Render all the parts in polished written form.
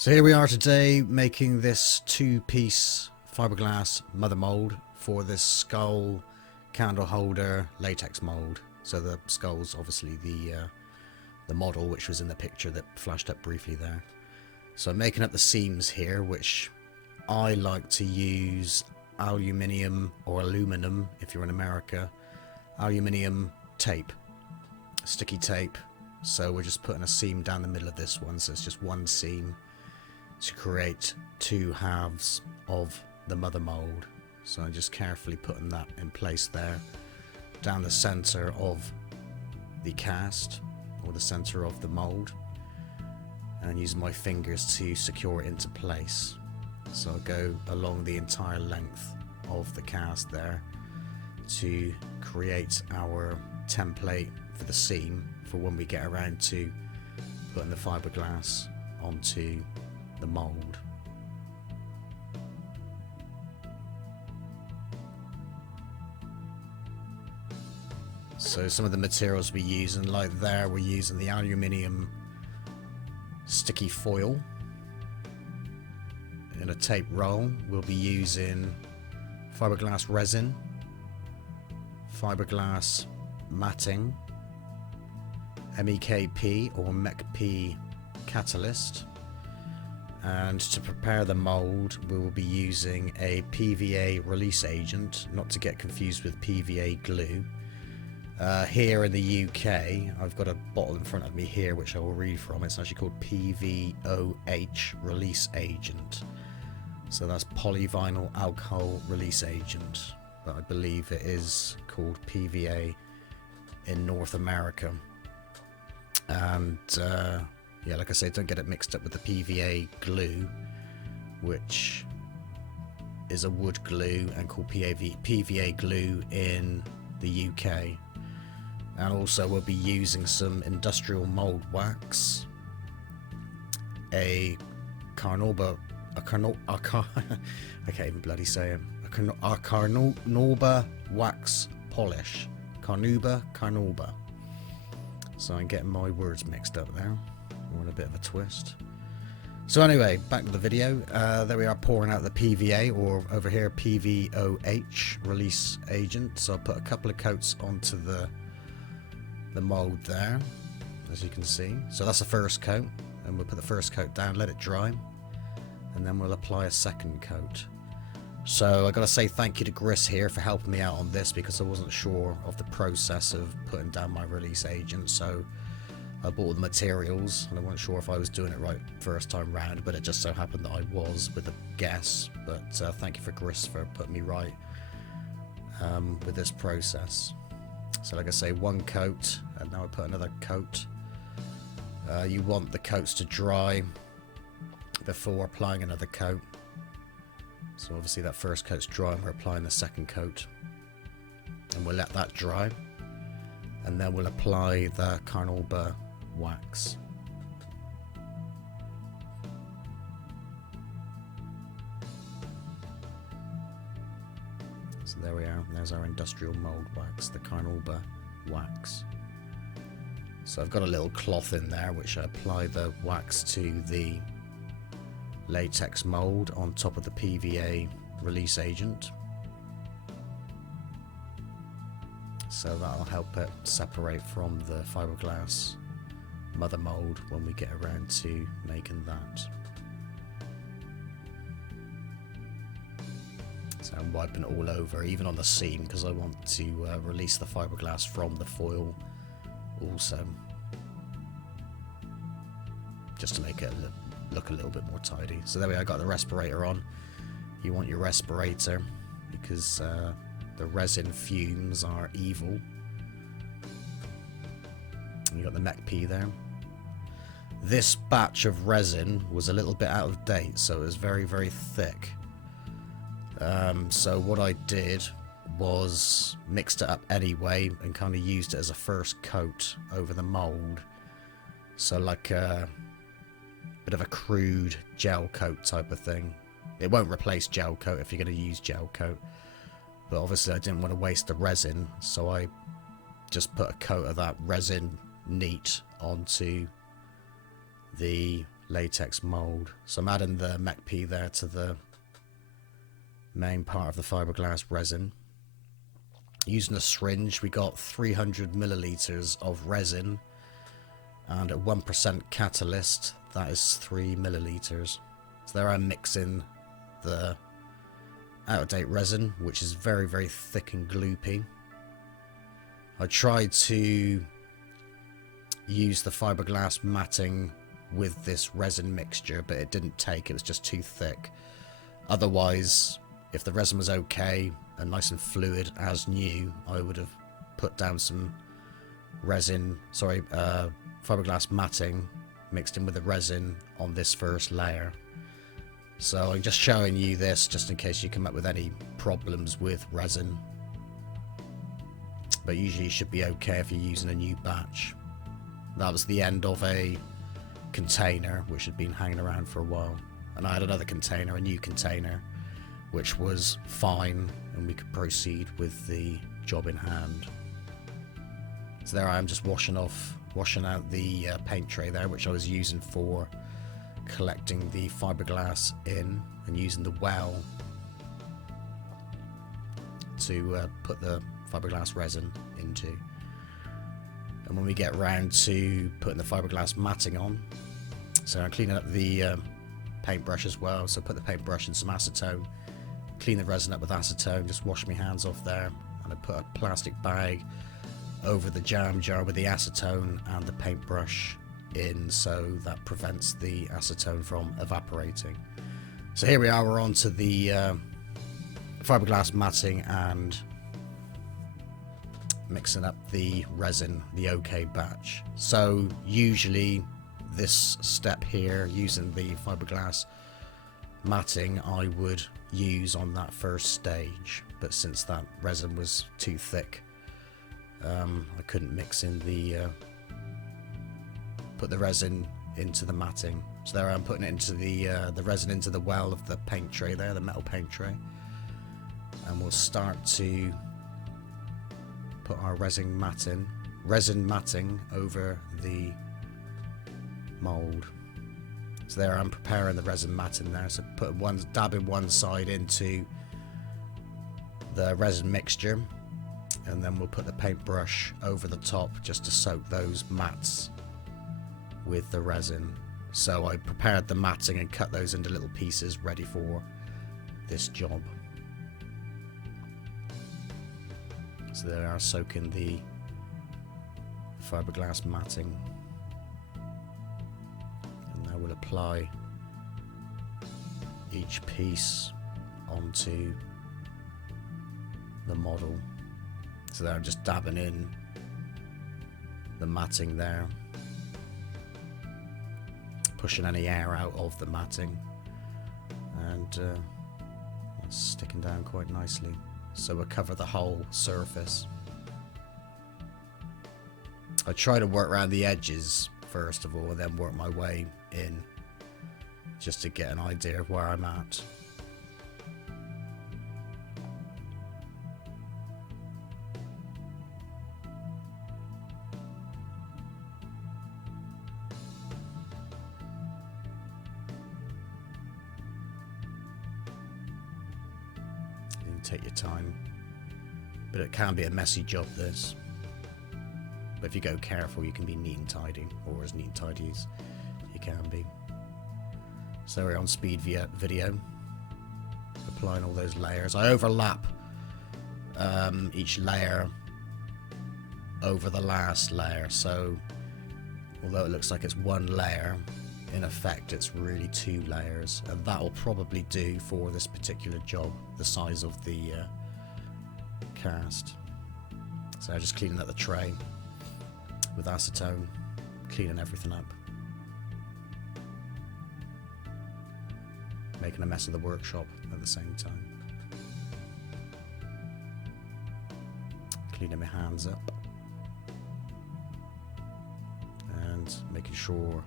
So here we are today making this two-piece fiberglass mother mold for this skull candle holder latex mold. So the skull's obviously the model which was in the picture that flashed up briefly there. So I'm making up the seams here, which I like to use aluminium or aluminum if you're in America, aluminium tape, sticky tape. So we're just putting a seam down the middle of this one, so it's just one seam to create two halves of the mother mold. So I'm just carefully putting that in place there, down the center of the cast or the center of the mold, and using my fingers to secure it into place. So I'll go along the entire length of the cast there to create our template for the seam for when we get around to putting the fiberglass onto the mold. So some of the materials we're using, like there, we're using the aluminium sticky foil. In a tape roll, we'll be using fiberglass resin, fiberglass matting, MEKP or MEKP catalyst. And to prepare the mold, we will be using a PVA release agent, not to get confused with PVA glue. Here in the UK, I've got a bottle in front of me here which I will read from. It's actually called PVOH release agent. So that's polyvinyl alcohol release agent, but I believe it is called PVA in North America. And yeah, like I say, don't get it mixed up with the PVA glue, which is a wood glue and called PVA glue in the UK. And also we'll be using some industrial mold wax, a Carnauba, I can't even bloody say it, a Carnauba wax polish, Carnauba. So I'm getting my words mixed up there. We're in a bit of a twist. So anyway, back to the video. There we are, pouring out the PVA, or over here PVOH release agent. So I'll put a couple of coats onto the mold there, as you can see. So that's the first coat, and we'll put the first coat down, let it dry, and then we'll apply a second coat. So I gotta say thank you to Gris here for helping me out on this, because I wasn't sure of the process of putting down my release agent. So I bought the materials and I wasn't sure if I was doing it right first time round, but it just so happened that I was with a guess. But thank you for Gris for putting me right with this process. So like I say, one coat, and now I put another coat. You want the coats to dry before applying another coat. So obviously that first coat's dry and we're applying the second coat, and we'll let that dry, and then we'll apply the Carnauba wax. So there we are, there's our industrial mold wax, the Carnauba wax. So I've got a little cloth in there which I apply the wax to the latex mold on top of the PVA release agent. So that'll help it separate from the fiberglass mother mold when we get around to making that. So I'm wiping it all over, even on the seam, because I want to release the fiberglass from the foil also, just to make it look a little bit more tidy. So there we are, got the respirator on. You want your respirator because the resin fumes are evil. And you got the MEKP there. This batch of resin was a little bit out of date, so it was very, very thick. So what I did was mixed it up anyway and kind of used it as a first coat over the mold. So like a bit of a crude gel coat type of thing. It won't replace gel coat if you're going to use gel coat, but obviously I didn't want to waste the resin, so I just put a coat of that resin neat onto the latex mold. So I'm adding the MEKP there to the main part of the fiberglass resin. Using a syringe, we got 300 milliliters of resin, and at 1% catalyst, that is 3 milliliters. So there I'm mixing the out-of-date resin, which is very, very thick and gloopy. I tried to use the fiberglass matting with this resin mixture, but it didn't take. It was just too thick. Otherwise, if the resin was okay and nice and fluid as new, I would have put down some fiberglass matting mixed in with the resin on this first layer. So I'm just showing you this just in case you come up with any problems with resin. But usually it should be okay if you're using a new batch. That was the end of a container which had been hanging around for a while. And I had another container, a new container, which was fine, and we could proceed with the job in hand. So there I am, just washing out the paint tray there, which I was using for collecting the fiberglass in, and using the well to put the fiberglass resin into. And when we get round to putting the fiberglass matting on, so I'm cleaning up the paintbrush as well. So put the paintbrush in some acetone, clean the resin up with acetone, just wash my hands off there, and I put a plastic bag over the jam jar with the acetone and the paintbrush in, so that prevents the acetone from evaporating. So here we are, we're on to the fiberglass matting and mixing up the resin, the OK batch. So usually this step here, using the fiberglass matting, I would use on that first stage, but since that resin was too thick, I couldn't mix in put the resin into the matting. So there I'm putting it into the resin into the well of the paint tray there, the metal paint tray, and we'll start to put our resin matting over the mold. So there I'm preparing the resin matting there, so dabbing one side into the resin mixture, and then we'll put the paintbrush over the top just to soak those mats with the resin. So I prepared the matting and cut those into little pieces ready for this job. So there are soaking the fiberglass matting, and now we'll apply each piece onto the model. So there I'm just dabbing in the matting there, pushing any air out of the matting, and it's sticking down quite nicely. So we'll cover the whole surface. I try to work around the edges first of all, and then work my way in, just to get an idea of where I'm at. Take your time, but it can be a messy job, this. But if you go careful, you can be neat and tidy, or as neat and tidy as you can be. So we're on speed video, applying all those layers. I overlap each layer over the last layer, so although it looks like it's one layer, in effect it's really 2 layers, and that will probably do for this particular job, the size of the cast. So I'm just cleaning up the tray with acetone, cleaning everything up, making a mess of the workshop at the same time, cleaning my hands up, and making sure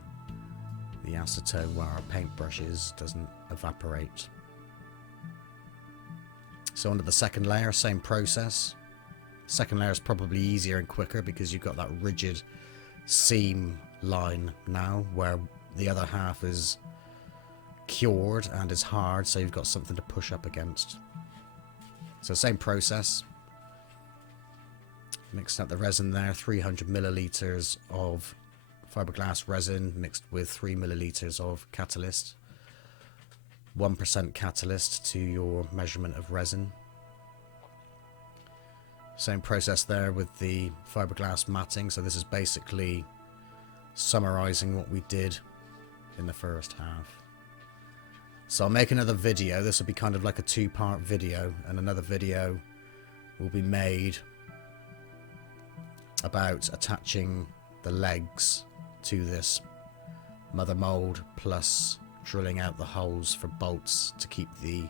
the acetone where our paintbrush is doesn't evaporate. So onto the second layer, same process. Second layer is probably easier and quicker because you've got that rigid seam line now, where the other half is cured and is hard, so you've got something to push up against. So same process. Mixing up the resin there, 300 milliliters of fiberglass resin mixed with 3 milliliters of catalyst. 1% catalyst to your measurement of resin. Same process there with the fiberglass matting. So this is basically summarizing what we did in the first half. So I'll make another video. This will be kind of like a two-part video, and another video will be made about attaching the legs to this mother mold, plus drilling out the holes for bolts to keep the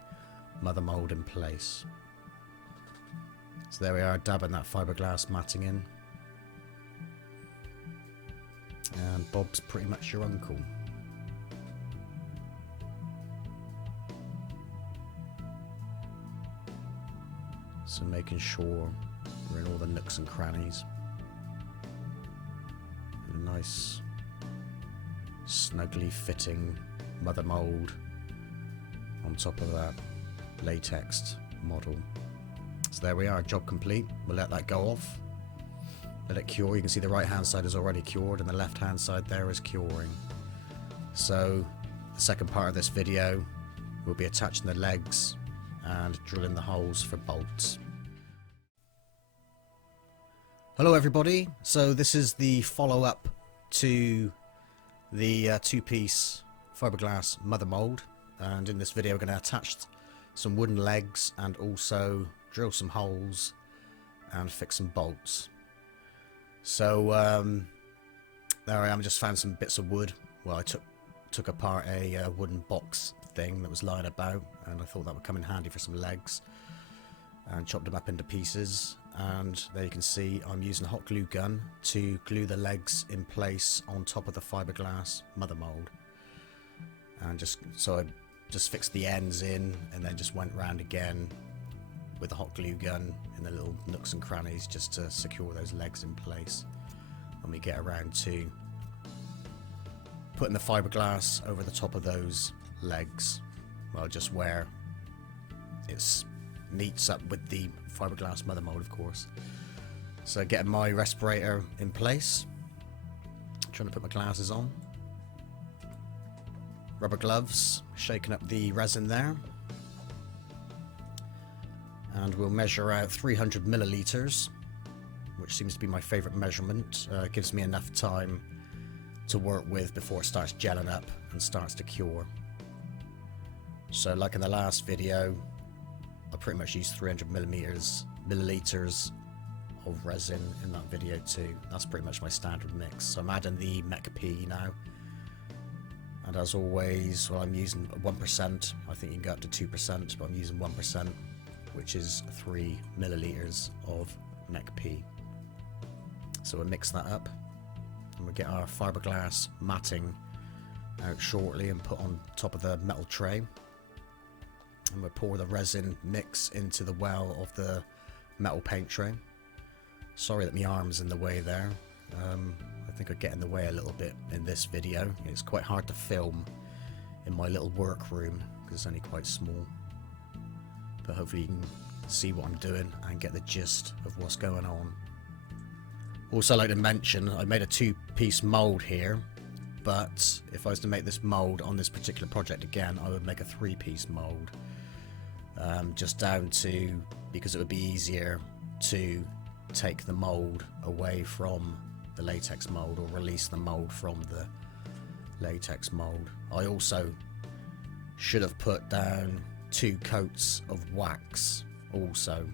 mother mold in place. So there we are, dabbing that fiberglass matting in. And Bob's pretty much your uncle. So making sure we're in all the nooks and crannies. A nice, snugly fitting mother mold on top of that latex model. So there we are, job complete. We'll let that go off. Let it cure. You can see the right hand side is already cured and the left hand side there is curing. So the second part of this video will be attaching the legs and drilling the holes for bolts. Hello everybody, so this is the follow-up to the two-piece fiberglass mother mold, and in this video we're going to attach some wooden legs and also drill some holes and fix some bolts. So there I am, just found some bits of wood. Well, I took apart a wooden box thing that was lying about, and I thought that would come in handy for some legs, and chopped them up into pieces. And there you can see I'm using a hot glue gun to glue the legs in place on top of the fiberglass mother mold, and I just fixed the ends in and then just went round again with the hot glue gun in the little nooks and crannies just to secure those legs in place. When we get around to putting the fiberglass over the top of those legs, well, just where it's meets up with the fiberglass mother mold, of course. So getting my respirator in place, trying to put my glasses on, rubber gloves, shaking up the resin there, and we'll measure out 300 milliliters, which seems to be my favorite measurement. It gives me enough time to work with before it starts gelling up and starts to cure. So like in the last video, I pretty much used 300 milliliters of resin in that video too. That's pretty much my standard mix. So I'm adding the MEKP now, and as always, well, I'm using 1%. I think you can go up to 2%, but I'm using 1%, which is 3 milliliters of MEKP. So we'll mix that up, and we'll get our fiberglass matting out shortly and put on top of the metal tray. And we'll pour the resin mix into the well of the metal paint tray. Sorry that my arm's in the way there. I think I get in the way a little bit in this video. It's quite hard to film in my little workroom because it's only quite small. But hopefully you can see what I'm doing and get the gist of what's going on. Also, I'd like to mention, I made a two-piece mold here, but if I was to make this mold on this particular project again, I would make a three-piece mold. Just down to, because it would be easier to take the mold away from the latex mold or release the mold from the latex mold. I also should have put down 2 coats of wax also.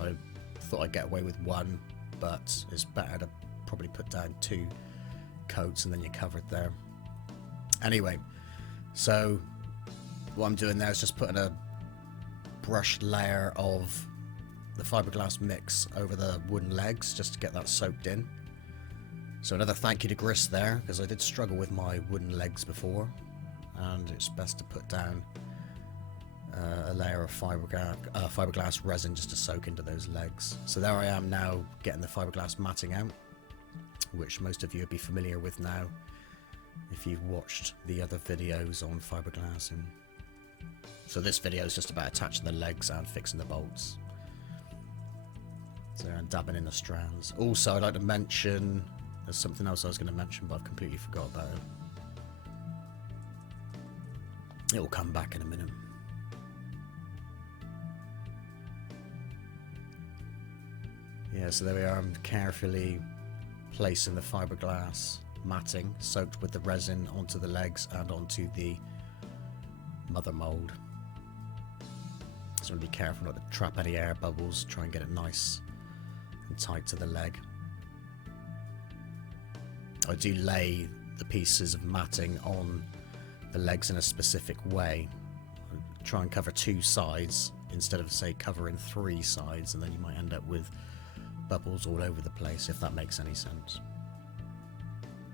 I thought I'd get away with 1, but it's better to probably put down 2 coats and then you're covered there. Anyway, so what I'm doing there is just putting a brushed layer of the fiberglass mix over the wooden legs just to get that soaked in. So another thank you to Gris there, because I did struggle with my wooden legs before, and it's best to put down a layer of fiberglass resin just to soak into those legs. So there I am now getting the fiberglass matting out, which most of you will be familiar with now. if you've watched the other videos on fiberglass. And so this video is just about attaching the legs and fixing the bolts. So I'm dabbing in the strands. Also, I'd like to mention, there's something else I was going to mention, but I've completely forgot about it. It will come back in a minute. Yeah, so there we are. I'm carefully placing the fiberglass matting soaked with the resin onto the legs and onto the mother mold. So I'm going to be careful not to trap any air bubbles, try and get it nice and tight to the leg. I do lay the pieces of matting on the legs in a specific way. I try and cover 2 sides instead of, say, covering 3 sides, and then you might end up with bubbles all over the place, if that makes any sense.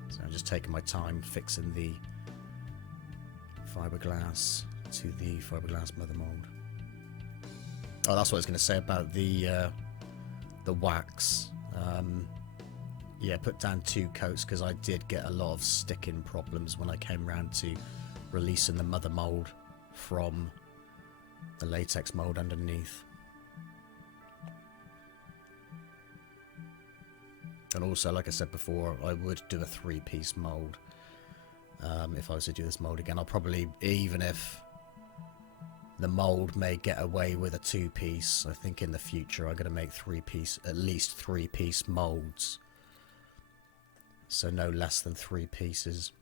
So I'm just taking my time fixing the fiberglass to the fiberglass mother mold. Oh, that's what I was going to say about the wax. Yeah, put down 2 coats because I did get a lot of sticking problems when I came around to releasing the mother mold from the latex mold underneath. And also, like I said before, I would do a 3-piece mold. If I was to do this mold again, I'll probably, even if the mold may get away with a 2-piece, I think in the future I'm going to make 3-piece, at least 3-piece molds. So no less than 3 pieces.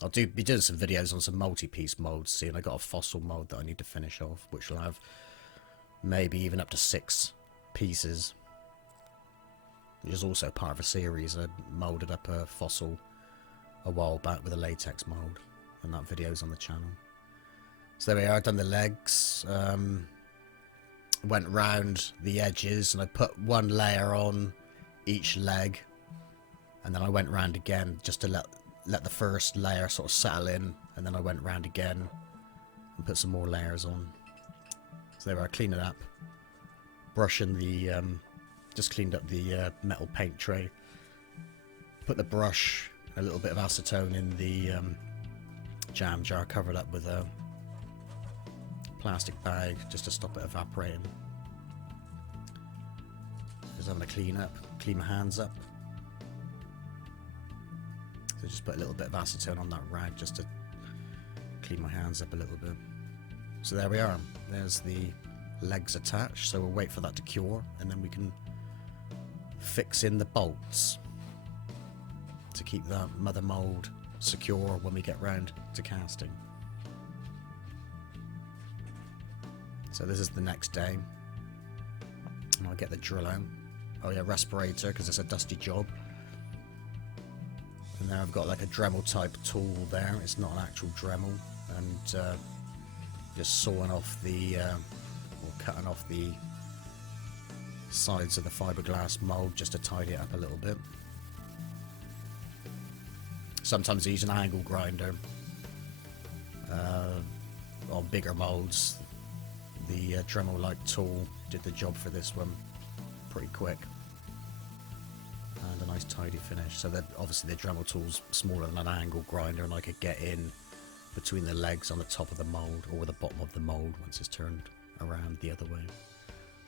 I'll be doing some videos on some multi-piece molds soon. I got a fossil mold that I need to finish off, which will have maybe even up to 6 pieces. Which is also part of a series. I moulded up a fossil a while back with a latex mould, and that video is on the channel. So there we are, I've done the legs, went round the edges, and I put 1 layer on each leg, and then I went round again just to let the first layer sort of settle in, and then I went round again and put some more layers on. So there we are, clean it up, brushing the just cleaned up the metal paint tray. Put the brush, a little bit of acetone in the jam jar, covered up with a plastic bag just to stop it evaporating. Just having a clean my hands up. So just put a little bit of acetone on that rag just to clean my hands up a little bit. So there we are. There's the legs attached. So we'll wait for that to cure, and then we can fix in the bolts to keep that mother mold secure when we get round to casting. So this is the next day, and I'll get the drill out. Oh yeah, respirator, because it's a dusty job. And now I've got like a Dremel type tool there. It's not an actual Dremel, and just sawing off the or cutting off the sides of the fiberglass mold just to tidy it up a little bit. Sometimes I use an angle grinder on bigger molds. The Dremel like tool did the job for this one pretty quick, and a nice tidy finish. So that obviously the Dremel tool's smaller than an angle grinder, and I could get in between the legs on the top of the mold or the bottom of the mold once it's turned around the other way.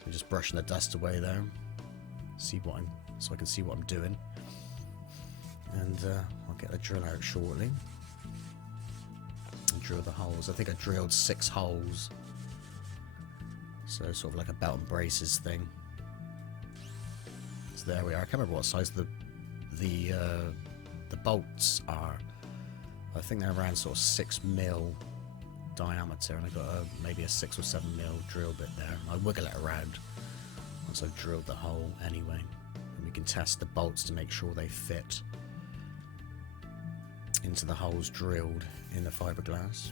I'm just brushing the dust away there, so I can see what I'm doing, and I'll get the drill out shortly and drill the holes. I think I drilled 6 holes, so sort of like a belt and braces thing. So there we are. I can't remember what size the bolts are. I think they're around sort of 6mm diameter, and I got maybe a 6 or 7mm drill bit there. I wiggle it around once I've drilled the hole anyway, and we can test the bolts to make sure they fit into the holes drilled in the fiberglass.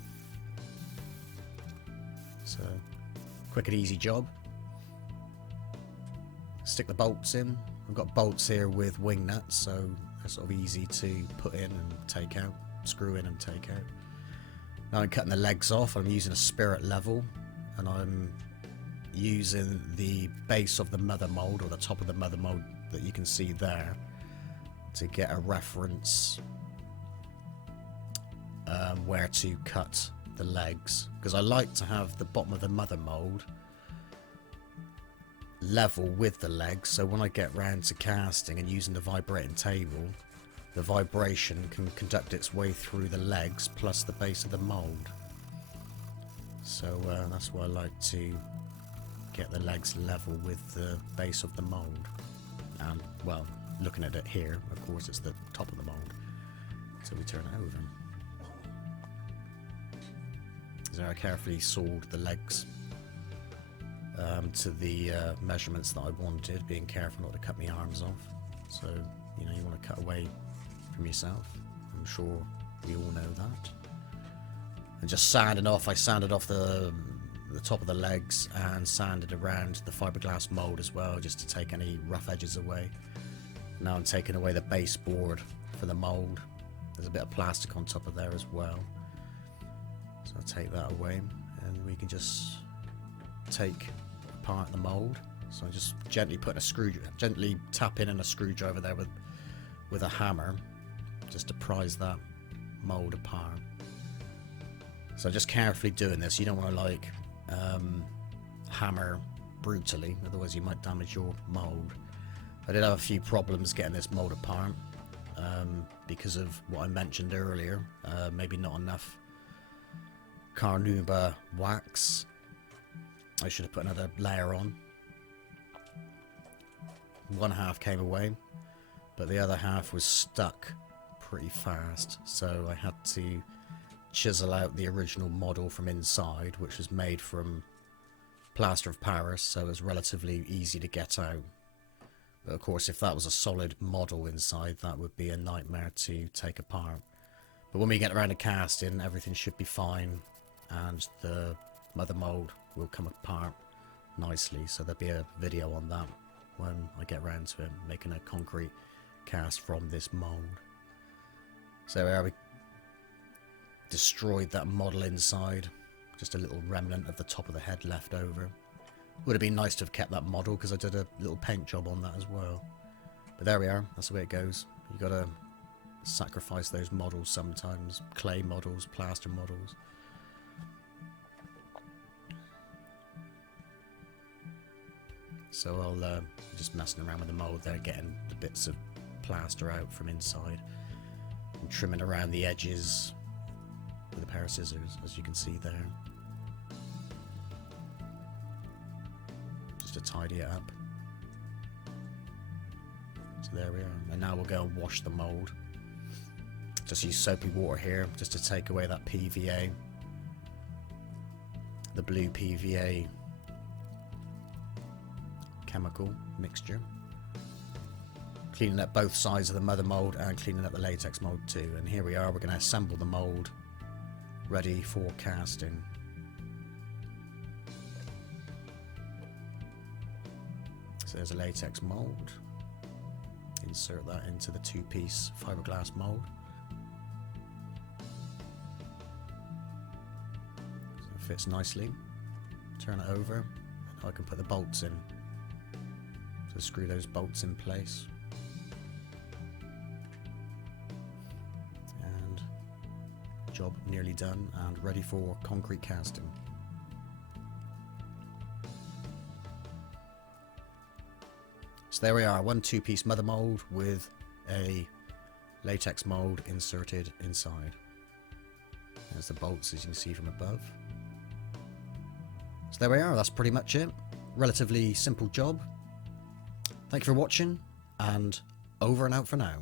So quick and easy job. Stick the bolts in. I've got bolts here with wing nuts, so they're sort of easy to put in and take out, screw in and take out. Now I'm cutting the legs off. I'm using a spirit level, and I'm using the base of the mother mold, or the top of the mother mold that you can see there, to get a reference where to cut the legs, because I like to have the bottom of the mother mould level with the legs, so when I get round to casting and using the vibrating table, the vibration can conduct its way through the legs plus the base of the mould. So that's why I like to get the legs level with the base of the mould. And well, looking at it here, of course it's the top of the mould, so we turn it over. So I carefully sawed the legs to the measurements that I wanted, being careful not to cut my arms off. So, you know, you want to cut away from yourself. I'm sure we all know that. And just sanding off, I sanded off the top of the legs and sanded around the fiberglass mould as well, just to take any rough edges away. Now I'm taking away the baseboard for the mould. There's a bit of plastic on top of there as well. So I'll take that away and we can just take apart the mould. So I'm just gently gently tap in a screwdriver there with a hammer, just to prise that mould apart. So just carefully doing this. You don't want to like hammer brutally, otherwise you might damage your mould. I did have a few problems getting this mould apart because of what I mentioned earlier. Maybe not enough Carnauba wax. I should have put another layer on. One half came away, but the other half was stuck pretty fast, so I had to chisel out the original model from inside, which was made from plaster of Paris, so it was relatively easy to get out. But of course, if that was a solid model inside, that would be a nightmare to take apart. But when we get around to casting, everything should be fine, and the mother mould will come apart nicely. So there'll be a video on that when I get around to it, making a concrete cast from this mould. So we destroyed that model inside, just a little remnant of the top of the head left over. Would have been nice to have kept that model, because I did a little paint job on that as well. But there we are, that's the way it goes. You gotta sacrifice those models sometimes, clay models, plaster models. So I'll just messing around with the mould there, getting the bits of plaster out from inside and trimming around the edges with a pair of scissors, as you can see there, just to tidy it up. So there we are, and now we'll go and wash the mould. Just use soapy water here just to take away that PVA, the blue PVA chemical mixture. Cleaning up both sides of the mother mould and cleaning up the latex mould too. And here we are, we're going to assemble the mould ready for casting. So there's a latex mould. Insert that into the two-piece fiberglass mould. So it fits nicely. Turn it over and I can put the bolts in. So screw those bolts in place. And job nearly done and ready for concrete casting. So there we are, one two-piece mother mould with a latex mould inserted inside. There's the bolts, as you can see from above. So there we are, that's pretty much it. Relatively simple job. Thank you for watching, and over and out for now.